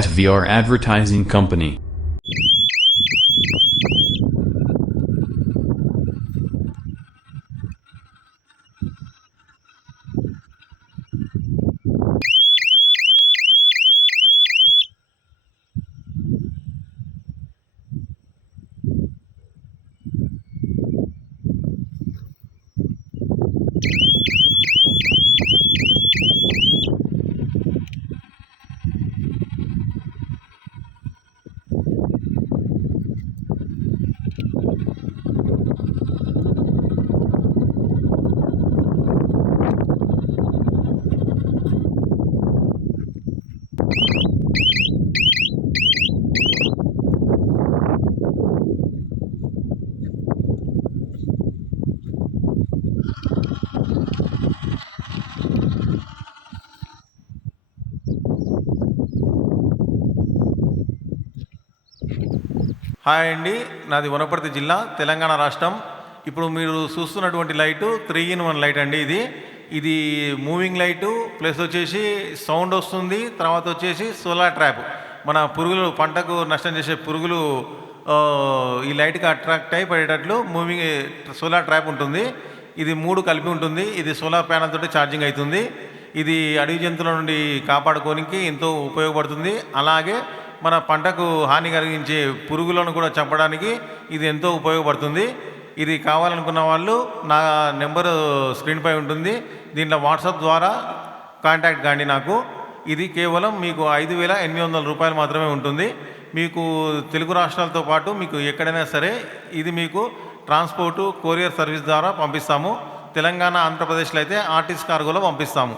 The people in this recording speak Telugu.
SVR Advertising Company. హాయ్ అండి, నాది వనపర్తి జిల్లా, తెలంగాణ రాష్ట్రం. ఇప్పుడు మీరు చూస్తున్నటువంటి లైటు 3-in-1 లైట్ అండి. ఇది మూవింగ్ లైటు ప్లస్ వచ్చేసి సౌండ్ వస్తుంది. తర్వాత వచ్చేసి సోలార్ ట్రాప్, మన పురుగులు, పంటకు నష్టం చేసే పురుగులు ఈ లైట్కి అట్రాక్ట్ అయి పడేటట్లు మూవింగ్ సోలార్ ట్రాప్ ఉంటుంది. ఇది 3 కలిపి ఉంటుంది. ఇది సోలార్ ప్యానల్ తోటి ఛార్జింగ్ అవుతుంది. ఇది అడవి జంతువుల నుండి కాపాడుకోనికి ఎంతో ఉపయోగపడుతుంది. అలాగే మన పంటకు హాని కలిగించే పురుగులను కూడా చంపడానికి ఇది ఎంతో ఉపయోగపడుతుంది. ఇది కావాలనుకున్న వాళ్ళు నా నెంబరు స్క్రీన్పై ఉంటుంది. దీంట్లో వాట్సాప్ ద్వారా కాంటాక్ట్ కాండి నాకు. ఇది కేవలం మీకు 5,800 రూపాయలు మాత్రమే ఉంటుంది. మీకు తెలుగు రాష్ట్రాలతో పాటు మీకు ఎక్కడైనా సరే ఇది మీకు ట్రాన్స్పోర్టు కొరియర్ సర్వీస్ ద్వారా పంపిస్తాము. తెలంగాణ, ఆంధ్రప్రదేశ్లో అయితే ఆర్టీసీ కార్గోలో పంపిస్తాము.